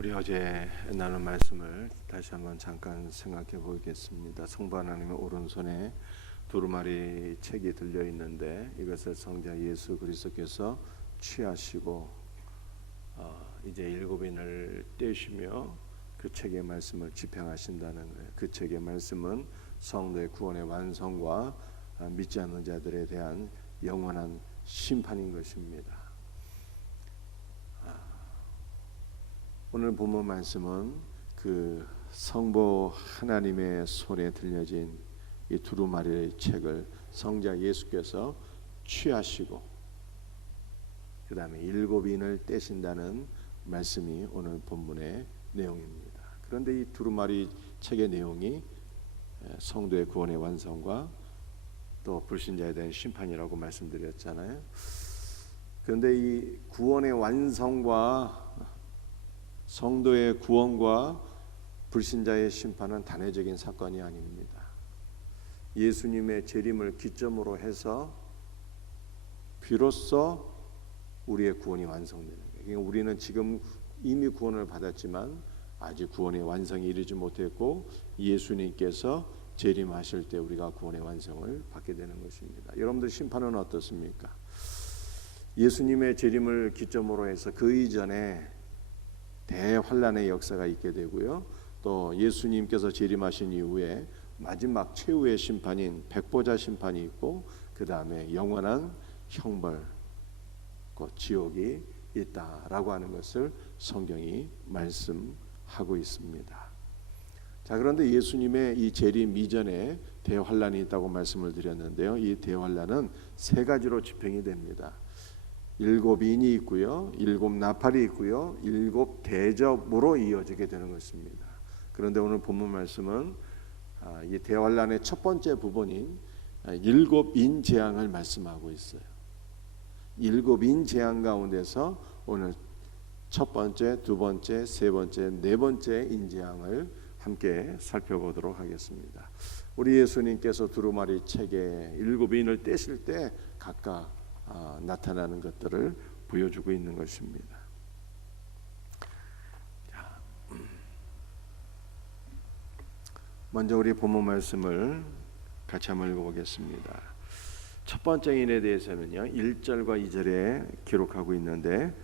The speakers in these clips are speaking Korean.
우리 어제 나눈 말씀을 다시 한번 잠깐 생각해 보겠습니다. 성부 하나님의 오른손에 두루마리 책이 들려 있는데 이것을 성자 예수 그리스도께서 취하시고 이제 일곱인을 떼시며 그 책의 말씀을 집행하신다는 거예요. 그 책의 말씀은 성도의 구원의 완성과 믿지 않는 자들에 대한 영원한 심판인 것입니다. 오늘 본문 말씀은 그 성부 하나님의 손에 들려진 이 두루마리의 책을 성자 예수께서 취하시고 그 다음에 일곱인을 떼신다는 말씀이 오늘 본문의 내용입니다. 그런데 이 두루마리 책의 내용이 성도의 구원의 완성과 또 불신자에 대한 심판이라고 말씀드렸잖아요. 그런데 이 구원의 완성과 성도의 구원과 불신자의 심판은 단회적인 사건이 아닙니다. 예수님의 재림을 기점으로 해서 비로소 우리의 구원이 완성되는 거예요. 그러니까 우리는 지금 이미 구원을 받았지만 아직 구원의 완성이 이르지 못했고 예수님께서 재림하실 때 우리가 구원의 완성을 받게 되는 것입니다. 여러분들 심판은 어떻습니까? 예수님의 재림을 기점으로 해서 그 이전에 대환란의 역사가 있게 되고요. 또 예수님께서 재림하신 이후에 마지막 최후의 심판인 백보자 심판이 있고 그 다음에 영원한 형벌, 그 지옥이 있다라고 하는 것을 성경이 말씀하고 있습니다. 자, 그런데 예수님의 이 재림 이전에 대환란이 있다고 말씀을 드렸는데요. 이 대환란은 세 가지로 집행이 됩니다. 일곱 인이 있고요, 일곱 나팔이 있고요, 일곱 대접으로 이어지게 되는 것입니다. 그런데 오늘 본문 말씀은 이 대환란의 첫 번째 부분인 일곱 인 재앙을 말씀하고 있어요. 일곱 인 재앙 가운데서 오늘 첫 번째, 두 번째, 세 번째, 네 번째 인 재앙을 함께 살펴보도록 하겠습니다. 우리 예수님께서 두루마리 책에 일곱 인을 떼실 때 각각 나타나는 것들을 보여주고 있는 것입니다. 먼저 우리 본문 말씀을 같이 한번 읽어보겠습니다. 첫 번째 인에 대해서는요 1절과 2절에 기록하고 있는데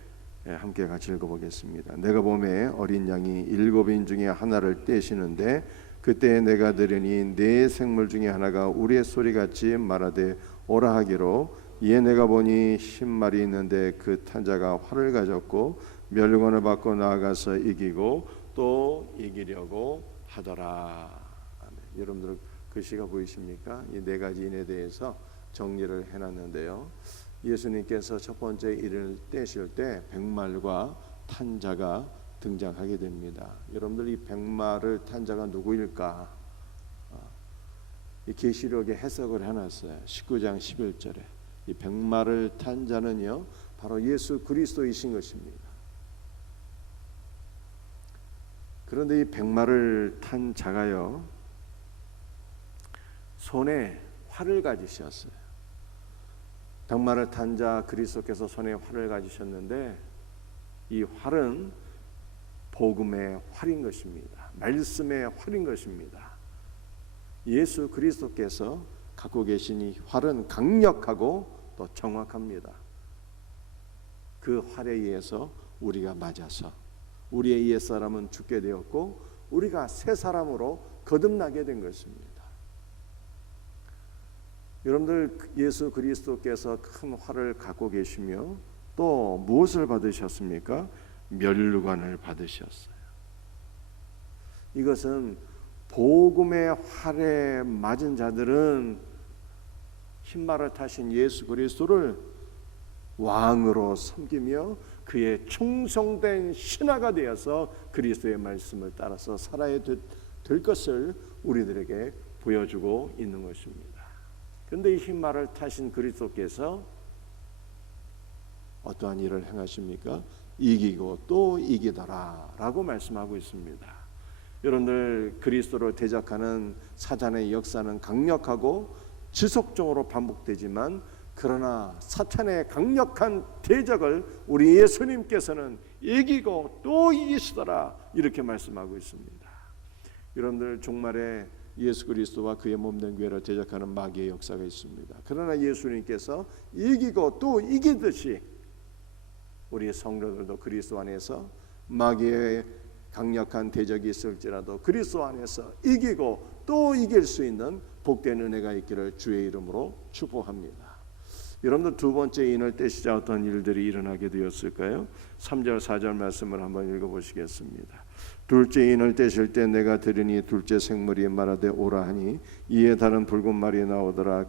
함께 같이 읽어보겠습니다. 내가 보매 어린 양이 일곱 인 중에 하나를 떼시는데 그때 내가 들으니 네 생물 중에 하나가 우리의 소리같이 말하되 오라 하기로 이에 내가 보니 10마리 있는데 그 탄자가 활을 가졌고 멸관을 받고 나아가서 이기고 또 이기려고 하더라. 아멘. 여러분들 글씨가 보이십니까? 이 네 가지 인에 대해서 정리를 해놨는데요. 예수님께서 첫 번째 인을 떼실 때 백말과 탄자가 등장하게 됩니다. 여러분들 이 백말을 탄자가 누구일까? 이 계시록에 해석을 해놨어요. 19장 11절에 이 백마를 탄 자는요 바로 예수 그리스도이신 것입니다. 그런데 이 백마를 탄 자가요 손에 활을 가지셨어요. 백마를 탄 자 그리스도께서 손에 활을 가지셨는데 이 활은 복음의 활인 것입니다. 말씀의 활인 것입니다. 예수 그리스도께서 갖고 계신 이 활은 강력하고 또 정확합니다. 그 활에 의해서 우리가 맞아서 우리의 옛사람은 죽게 되었고 우리가 새 사람으로 거듭나게 된 것입니다. 여러분들 예수 그리스도께서 큰 활을 갖고 계시며 또 무엇을 받으셨습니까? 멸류관을 받으셨어요. 이것은 복음의 활에 맞은 자들은 흰말을 타신 예수 그리스도를 왕으로 섬기며 그의 충성된 신하가 되어서 그리스도의 말씀을 따라서 살아야 될 것을 우리들에게 보여주고 있는 것입니다. 그런데 이 흰말을 타신 그리스도께서 어떠한 일을 행하십니까? 이기고 또 이기더라 라고 말씀하고 있습니다. 여러분들 그리스도를 대적하는 사단의 역사는 강력하고 지속적으로 반복되지만 그러나 사탄의 강력한 대적을 우리 예수님께서는 이기고 또 이기시더라 이렇게 말씀하고 있습니다. 여러분들 종말에 예수 그리스도와 그의 몸된 교회를 대적하는 마귀의 역사가 있습니다. 그러나 예수님께서 이기고 또 이기듯이 우리 성도들도 그리스도 안에서 마귀의 강력한 대적이 있을지라도 그리스도 안에서 이기고 또 이길 수 있는 복된 은혜가 있기를 주의 이름으로 축복합니다. 여러분들 두 번째 인을 떼시자 어떤 일들이 일어나게 되었을까요? 3절 4절 말씀을 한번 읽어보시겠습니다. 둘째 인을 떼실 때 내가 들으니 둘째 생물이 말하되 오라 하니 이에 다른 붉은 말이 나오더라.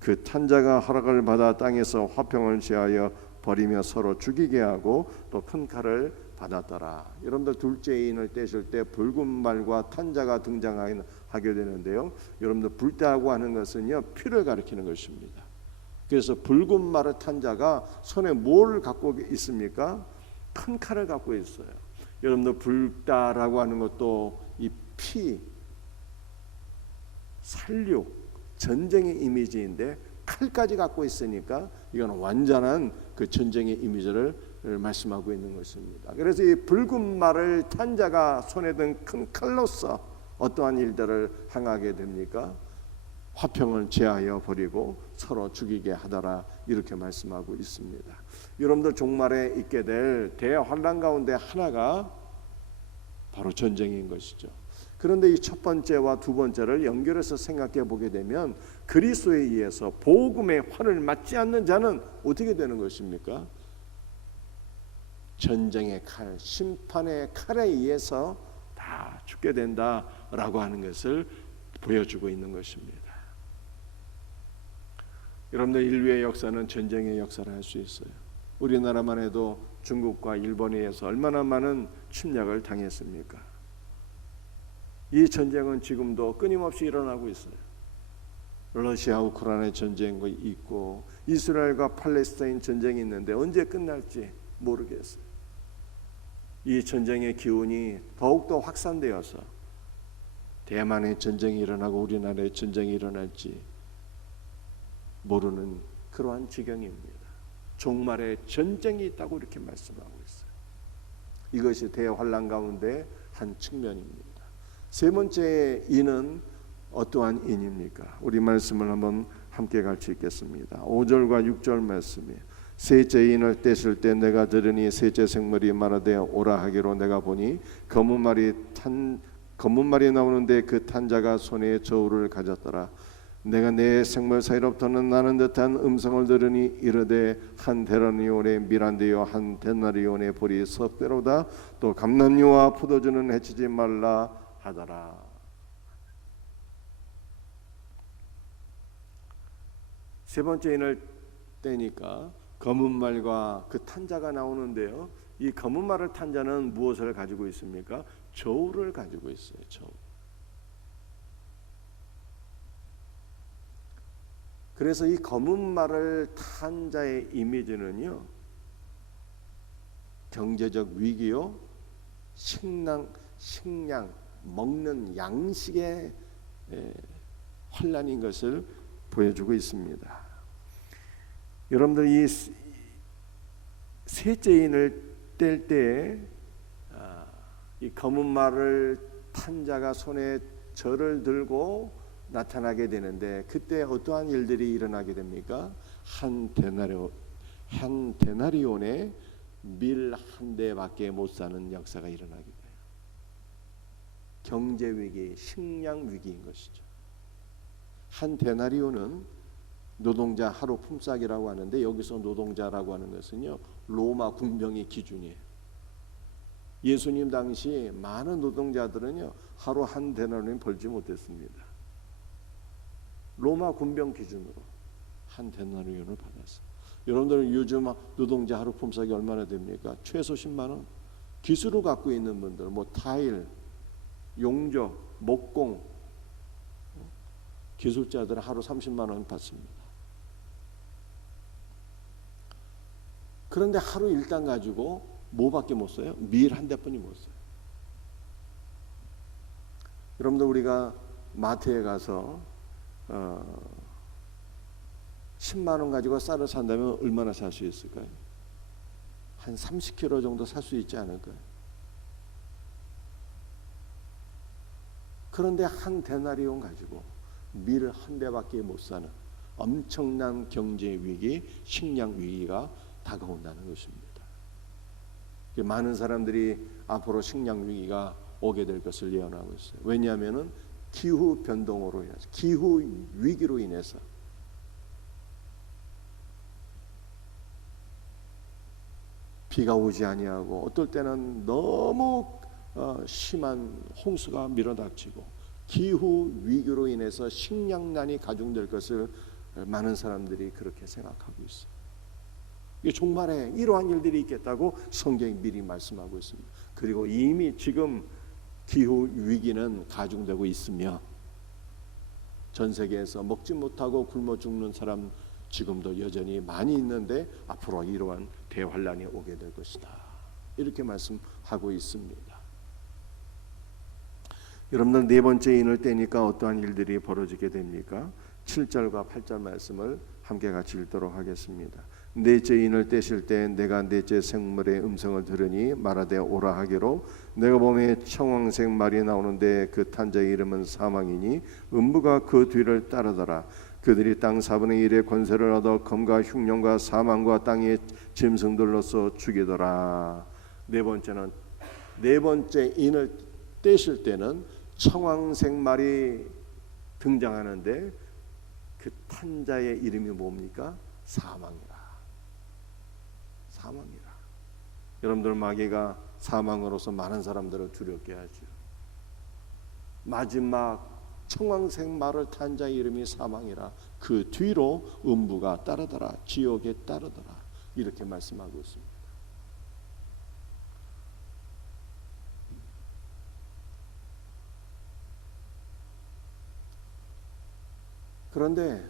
그 탄자가 허락을 받아 땅에서 화평을 제하여 버리며 서로 죽이게 하고 또 큰 칼을 받았더라. 여러분들 둘째 인을 떼실 때 붉은 말과 탄자가 등장하게 되는데요. 여러분들 불때하고 하는 것은요 피를 가리키는 것입니다. 그래서 붉은 말의 탄자가 손에 뭘 갖고 있습니까? 큰 칼을 갖고 있어요. 여러분들 불다라고 하는 것도 이 피, 살육, 전쟁의 이미지인데 칼까지 갖고 있으니까 이건 완전한 그 전쟁의 이미지를 말씀하고 있는 것입니다. 그래서 이 붉은 말을 탄자가 손에 든 큰 칼로서 어떠한 일들을 행하게 됩니까? 화평을 제하여 버리고 서로 죽이게 하더라 이렇게 말씀하고 있습니다. 여러분들 종말에 있게 될 대환란 가운데 하나가 바로 전쟁인 것이죠. 그런데 이 첫 번째와 두 번째를 연결해서 생각해 보게 되면 그리스도에 의해서 복음의 활을 맞지 않는 자는 어떻게 되는 것입니까? 전쟁의 칼, 심판의 칼에 의해서 다 죽게 된다라고 하는 것을 보여주고 있는 것입니다. 여러분들 인류의 역사는 전쟁의 역사를 할 수 있어요. 우리나라만 해도 중국과 일본에 의해서 얼마나 많은 침략을 당했습니까? 이 전쟁은 지금도 끊임없이 일어나고 있어요. 러시아 우크라이나 전쟁이 있고 이스라엘과 팔레스타인 전쟁이 있는데 언제 끝날지 모르겠어요. 이 전쟁의 기운이 더욱더 확산되어서 대만의 전쟁이 일어나고 우리나라의 전쟁이 일어날지 모르는 그러한 지경입니다. 종말에 전쟁이 있다고 이렇게 말씀하고 있어요. 이것이 대환란 가운데 한 측면입니다. 세 번째 인은 어떠한 인입니까? 우리 말씀을 한번 함께 같이 읽겠습니다. 5절과 6절 말씀에 셋째 인을 떼실 때 내가 들으니 셋째 생물이 말하되 오라 하기로 내가 보니 검은 말이 나오는데 그 탄자가 손에 저울을 가졌더라. 내가 내 생물 사이로부터는 나는 듯한 음성을 들으니 이르되 한 데나리온의 밀한되어 한 데나리온의 볼이 섭대로다. 또 감람류와 포도주는 해치지 말라 하더라. 세 번째 인을 떼니까 검은 말과 그 탄자가 나오는데요. 이 검은 말을 탄자는 무엇을 가지고 있습니까? 저울을 가지고 있어요. 저울. 그래서 이 검은 말을 탄 자의 이미지는요, 경제적 위기요, 식량, 먹는 양식의 환란인 것을 보여주고 있습니다. 여러분들 이 셋째 인을 뗄 때 이 검은 말을 탄 자가 손에 절을 들고 나타나게 되는데 그때 어떠한 일들이 일어나게 됩니까? 한 데나리온에 밀 한 대밖에 못 사는 역사가 일어나게 돼요. 경제 위기, 식량 위기인 것이죠. 한 데나리온은 노동자 하루 품삯이라고 하는데 여기서 노동자라고 하는 것은요 로마 군병의 기준이에요. 예수님 당시 많은 노동자들은요 하루 한 데나리온 벌지 못했습니다. 로마 군병 기준으로 한 데나리온을 받았어요. 여러분들 요즘 노동자 하루 품삯이 얼마나 됩니까? 최소 10만 원. 기술을 갖고 있는 분들, 뭐 타일, 용접, 목공, 기술자들은 하루 30만 원 받습니다. 그런데 하루 일당 가지고 뭐밖에 못 써요? 밀 한 대뿐이 못 써요. 여러분들 우리가 마트에 가서 10만 원 가지고 쌀을 산다면 얼마나 살 수 있을까요? 한 30kg 정도 살 수 있지 않을까요? 그런데 한 데나리온 가지고 밀 한 대밖에 못 사는 엄청난 경제 위기, 식량 위기가 다가온다는 것입니다. 많은 사람들이 앞으로 식량 위기가 오게 될 것을 예언하고 있어요. 왜냐하면 기후 변동으로 인해서, 기후 위기로 인해서 비가 오지 아니하고 어떨 때는 너무 심한 홍수가 밀어닥치고 기후 위기로 인해서 식량난이 가중될 것을 많은 사람들이 그렇게 생각하고 있어요. 종말에 이러한 일들이 있겠다고 성경이 미리 말씀하고 있습니다. 그리고 이미 지금 기후 위기는 가중되고 있으며 전 세계에서 먹지 못하고 굶어 죽는 사람 지금도 여전히 많이 있는데 앞으로 이러한 대환란이 오게 될 것이다. 이렇게 말씀하고 있습니다. 여러분들 네 번째 인을 떼니까 어떠한 일들이 벌어지게 됩니까? 7절과 8절 말씀을 함께 같이 읽도록 하겠습니다. 넷째 인을 떼실 때 내가 넷째 생물의 음성을 들으니 말하되 오라 하기로 내가 보매 청황색 말이 나오는데 그 탄자의 이름은 사망이니 음부가 그 뒤를 따르더라. 그들이 땅 4분의 1의 권세를 얻어 검과 흉년과 사망과 땅의 짐승들로서 죽이더라. 네 번째 인을 떼실 때는 청황색 말이 등장하는데 그 탄자의 이름이 뭡니까? 사망이라. 여러분들 마귀가 사망으로서 많은 사람들을 두렵게 하죠. 마지막 청황색 말을 탄 자의 이름이 사망이라. 그 뒤로 음부가 따르더라. 지옥에 따르더라. 이렇게 말씀하고 있습니다. 그런데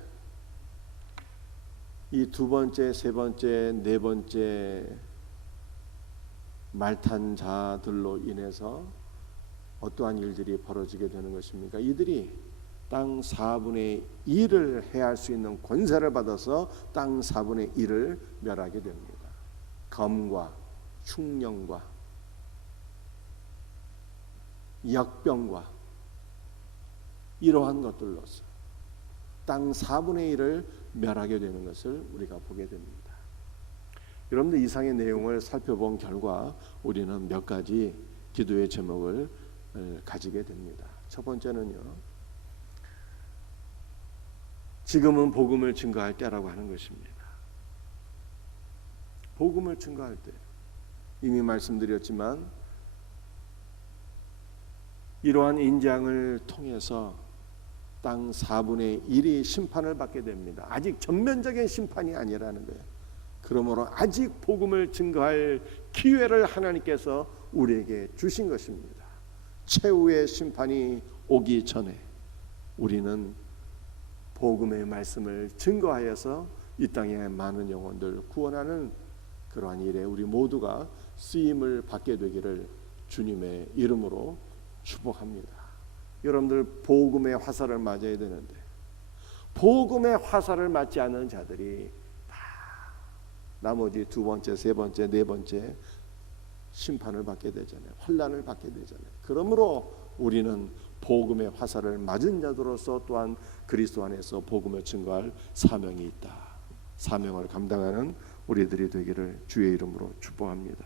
이 두 번째, 세 번째, 네 번째 말탄 자들로 인해서 어떠한 일들이 벌어지게 되는 것입니까? 이들이 땅 4분의 1을 해할 수 있는 권세를 받아서 땅 4분의 1을 멸하게 됩니다. 검과 흉년과 역병과 이러한 것들로서 땅 4분의 1을 멸하게 되는 것을 우리가 보게 됩니다. 여러분들 이상의 내용을 살펴본 결과 우리는 몇 가지 기도의 제목을 가지게 됩니다. 첫 번째는요, 지금은 복음을 증거할 때라고 하는 것입니다. 복음을 증거할 때, 이미 말씀드렸지만 이러한 인장을 통해서 땅 4분의 1이 심판을 받게 됩니다. 아직 전면적인 심판이 아니라는 거예요. 그러므로 아직 복음을 증거할 기회를 하나님께서 우리에게 주신 것입니다. 최후의 심판이 오기 전에 우리는 복음의 말씀을 증거하여서 이 땅의 많은 영혼들 구원하는 그러한 일에 우리 모두가 쓰임을 받게 되기를 주님의 이름으로 축복합니다. 여러분들 복음의 화살을 맞아야 되는데 복음의 화살을 맞지 않는 자들이 다 나머지 두 번째, 세 번째, 네 번째 심판을 받게 되잖아요. 환난을 받게 되잖아요. 그러므로 우리는 복음의 화살을 맞은 자들로서 또한 그리스도 안에서 복음을 증거할 사명이 있다. 사명을 감당하는 우리들이 되기를 주의 이름으로 축복합니다.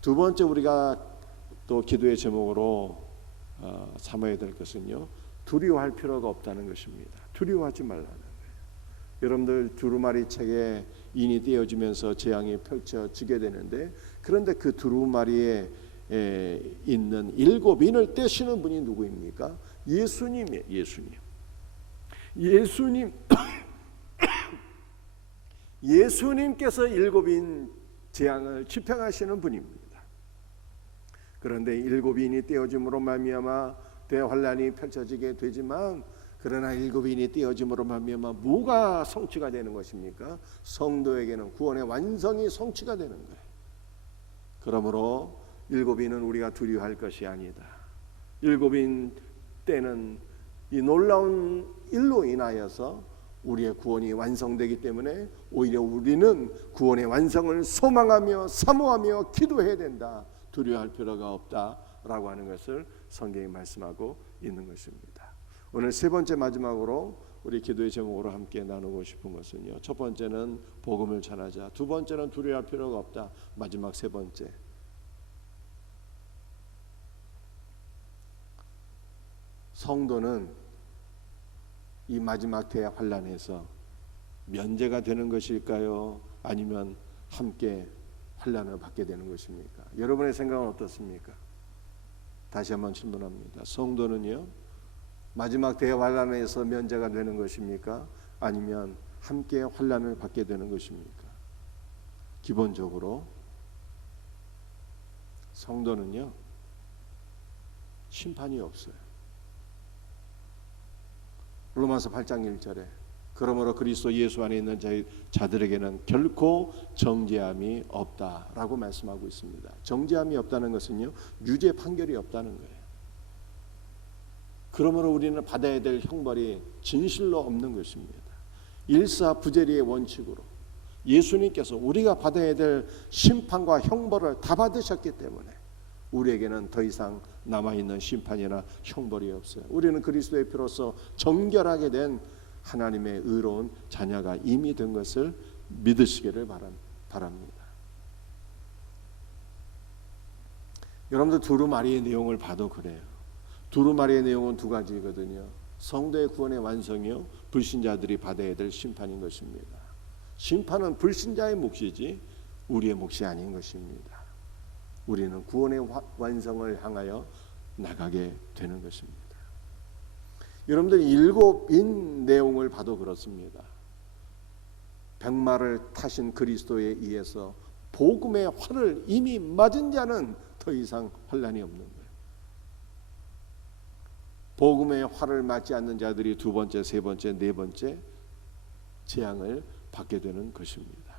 두 번째 우리가 또 기도의 제목으로 삼아야 될 것은요, 두려워할 필요가 없다는 것입니다. 두려워하지 말라는 거예요. 여러분들 두루마리 책에 인이 떼어지면서 재앙이 펼쳐지게 되는데, 그런데 그 두루마리에 있는 7인을 떼시는 분이 누구입니까? 예수님이에요. 예수님께서 7인 재앙을 집행하시는 분입니다. 그런데 7인이 떼어짐으로 말미암아 대환란이 펼쳐지게 되지만, 그러나 7인이 떼어짐으로 말미암아 뭐가 성취가 되는 것입니까? 성도에게는 구원의 완성이 성취가 되는 거예요. 그러므로 7인은 우리가 두려워할 것이 아니다. 7인 때는 이 놀라운 일로 인하여서 우리의 구원이 완성되기 때문에 오히려 우리는 구원의 완성을 소망하며 사모하며 기도해야 된다. 두려워할 필요가 없다라고 하는 것을 성경이 말씀하고 있는 것입니다. 오늘 세 번째 마지막으로 우리 기도의 제목으로 함께 나누고 싶은 것은요, 첫 번째는 복음을 전하자, 두 번째는 두려워할 필요가 없다, 마지막 세 번째, 성도는 이 마지막 대학 환난에서 면제가 되는 것일까요? 아니면 함께 환난을 받게 되는 것입니까? 여러분의 생각은 어떻습니까? 다시 한번 질문합니다. 성도는요, 마지막 대환난에서 면제가 되는 것입니까? 아니면 함께 환난을 받게 되는 것입니까? 기본적으로 성도는요, 심판이 없어요. 로마서 8장 1절에 그러므로 그리스도 예수 안에 있는 자들에게는 결코 정죄함이 없다라고 말씀하고 있습니다. 정죄함이 없다는 것은요, 유죄 판결이 없다는 거예요. 그러므로 우리는 받아야 될 형벌이 진실로 없는 것입니다. 일사부재리의 원칙으로 예수님께서 우리가 받아야 될 심판과 형벌을 다 받으셨기 때문에 우리에게는 더 이상 남아있는 심판이나 형벌이 없어요. 우리는 그리스도의 피로써 정결하게 된 하나님의 의로운 자녀가 이미 된 것을 믿으시기를 바랍니다. 여러분들 두루마리의 내용을 봐도 그래요. 두루마리의 내용은 두 가지거든요. 성도의 구원의 완성이요, 불신자들이 받아야 될 심판인 것입니다. 심판은 불신자의 몫이지 우리의 몫이 아닌 것입니다. 우리는 구원의 완성을 향하여 나가게 되는 것입니다. 여러분들 일곱인 내용을 봐도 그렇습니다. 백마를 타신 그리스도에 의해서 복음의 활을 이미 맞은 자는 더 이상 환난이 없는 거예요. 복음의 활을 맞지 않는 자들이 두 번째, 세 번째, 네 번째 재앙을 받게 되는 것입니다.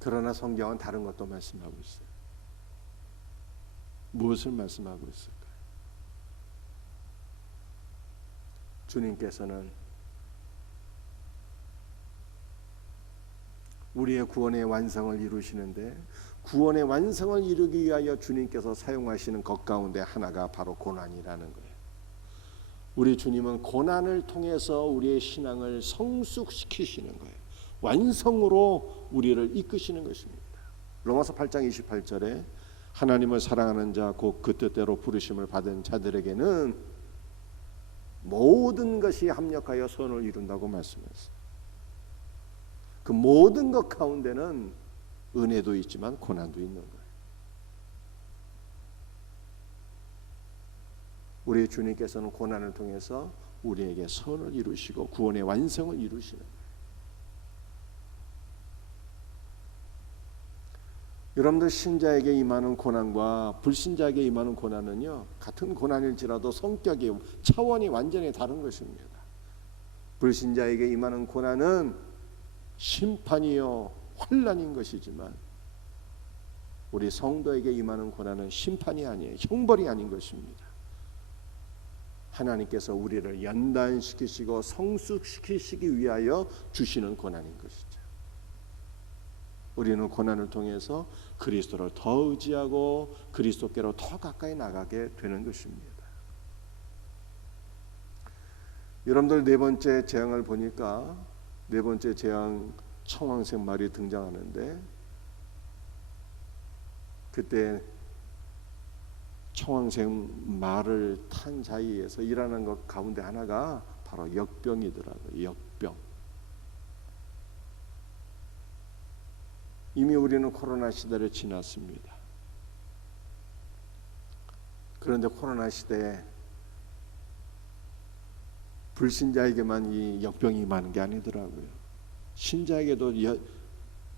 그러나 성경은 다른 것도 말씀하고 있어요. 무엇을 말씀하고 있을까요? 주님께서는 우리의 구원의 완성을 이루시는데, 구원의 완성을 이루기 위하여 주님께서 사용하시는 것 가운데 하나가 바로 고난이라는 거예요. 우리 주님은 고난을 통해서 우리의 신앙을 성숙시키시는 거예요. 완성으로 우리를 이끄시는 것입니다. 로마서 8장 28절에 하나님을 사랑하는 자 곧 그 뜻대로 부르심을 받은 자들에게는 모든 것이 합력하여 선을 이룬다고 말씀했어요. 그 모든 것 가운데는 은혜도 있지만 고난도 있는 거예요. 우리 주님께서는 고난을 통해서 우리에게 선을 이루시고 구원의 완성을 이루시는 거예요. 여러분들 신자에게 임하는 고난과 불신자에게 임하는 고난은요, 같은 고난일지라도 성격이 차원이 완전히 다른 것입니다. 불신자에게 임하는 고난은 심판이요 환난인 것이지만 우리 성도에게 임하는 고난은 심판이 아니에요. 형벌이 아닌 것입니다. 하나님께서 우리를 연단시키시고 성숙시키시기 위하여 주시는 고난인 것이죠. 우리는 고난을 통해서 그리스도를 더 의지하고 그리스도께로 더 가까이 나가게 되는 것입니다. 여러분들 네 번째 재앙을 보니까 네 번째 재앙 청황색 말이 등장하는데, 그때 청황색 말을 탄 자리에서 일하는 것 가운데 하나가 바로 역병이더라고요. 역병. 이미 우리는 코로나 시대를 지났습니다. 그런데 코로나 시대에 불신자에게만 이 역병이 임하는 게 아니더라고요. 신자에게도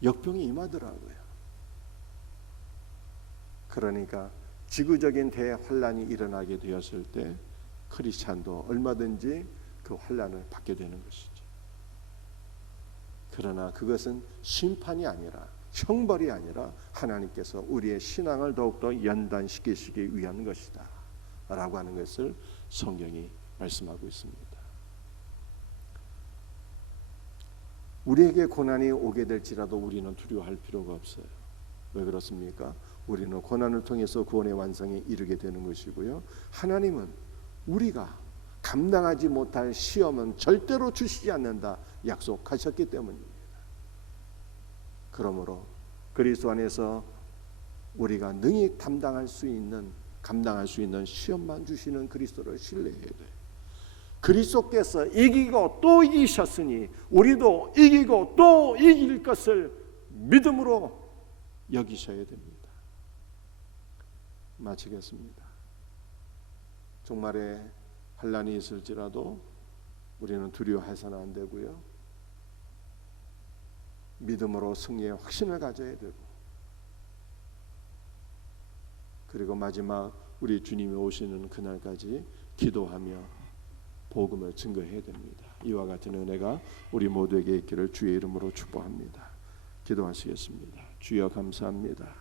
역병이 임하더라고요. 그러니까 지구적인 대환란이 일어나게 되었을 때 크리스찬도 얼마든지 그 환란을 받게 되는 것이죠. 그러나 그것은 심판이 아니라 형벌이 아니라 하나님께서 우리의 신앙을 더욱더 연단시키시기 위한 것이다 라고 하는 것을 성경이 말씀하고 있습니다. 우리에게 고난이 오게 될지라도 우리는 두려워할 필요가 없어요. 왜 그렇습니까? 우리는 고난을 통해서 구원의 완성에 이르게 되는 것이고요. 하나님은 우리가 감당하지 못할 시험은 절대로 주시지 않는다 약속하셨기 때문입니다. 그러므로 그리스도 안에서 우리가 능히 감당할 수 있는 시험만 주시는 그리스도를 신뢰해야 돼요. 그리스도께서 이기고 또 이기셨으니 우리도 이기고 또 이길 것을 믿음으로 여기셔야 됩니다. 마치겠습니다. 종말에 환난이 있을지라도 우리는 두려워해서는 안 되고요. 믿음으로 승리의 확신을 가져야 되고, 그리고 마지막 우리 주님이 오시는 그날까지 기도하며 복음을 증거해야 됩니다. 이와 같은 은혜가 우리 모두에게 있기를 주의 이름으로 축복합니다. 기도하시겠습니다. 주여 감사합니다.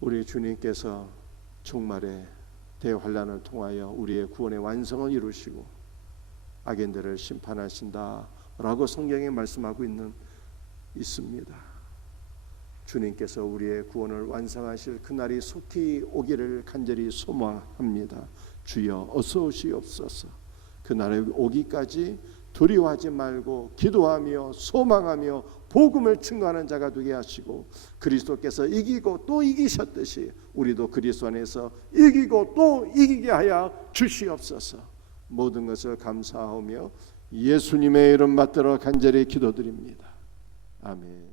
우리 주님께서 종말에 대환란을 통하여 우리의 구원의 완성을 이루시고 악인들을 심판하신다라고 성경에 말씀하고 있습니다. 주님께서 우리의 구원을 완성하실 그날이 속히 오기를 간절히 소망합니다. 주여 어서 오시옵소서. 그날이 오기까지 두려워하지 말고 기도하며 소망하며 복음을 증거하는 자가 되게 하시고, 그리스도께서 이기고 또 이기셨듯이 우리도 그리스도 안에서 이기고 또 이기게 하여 주시옵소서. 모든 것을 감사하며 예수님의 이름 받들어 간절히 기도드립니다. 아멘.